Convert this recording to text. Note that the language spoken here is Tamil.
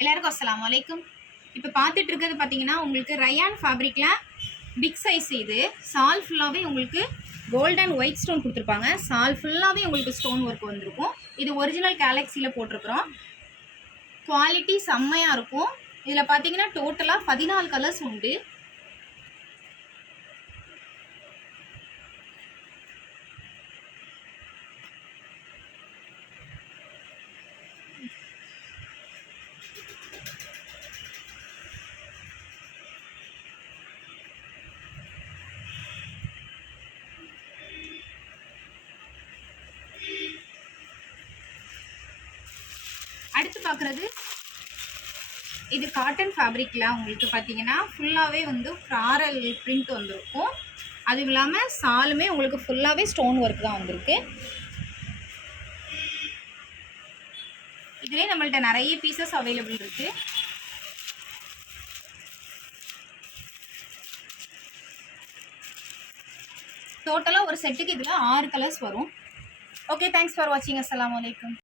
எல்லாருக்கும் அஸ்ஸலாமு அலைக்கும். இப்போ பார்த்துட்டு இருக்கிறது பார்த்தீங்கன்னா உங்களுக்கு ரயான் ஃபேப்ரிக்கில் பிக் சைஸ். இது சால் ஃபுல்லாகவே உங்களுக்கு கோல்ட் அண்ட் ஒயிட் ஸ்டோன் கொடுத்துருப்பாங்க. சால் ஃபுல்லாகவே உங்களுக்கு ஸ்டோன் ஒர்க் வந்திருக்கும். இது ஒரிஜினல் கேலக்ஸியில் போட்டிருக்கிறோம். குவாலிட்டி செம்மையாக இருக்கும். இதில் பார்த்தீங்கன்னா டோட்டலாக 14 கலர்ஸ் உண்டு. அடுத்து பார்க்குறது இது காட்டன் ஃபேப்ரிக்கில் உங்களுக்கு பார்த்தீங்கன்னா ஃபுல்லாகவே வந்து ஃப்ளாரல் பிரிண்ட் வந்திருக்கும். அதுவும் இல்லாமல் சாலுமே உங்களுக்கு ஃபுல்லாகவே ஸ்டோன் ஒர்க் தான் வந்திருக்கு. இதுலேயே நம்மள்ட்ட நிறைய பீசஸ் அவைலபிள் இருக்குது. டோட்டலாக ஒரு செட்டுக்கு இதில் 6 கலர்ஸ் வரும். ஓகே, தேங்க்ஸ் ஃபார் வாட்சிங். அஸ்ஸலாமு அலைக்கும்.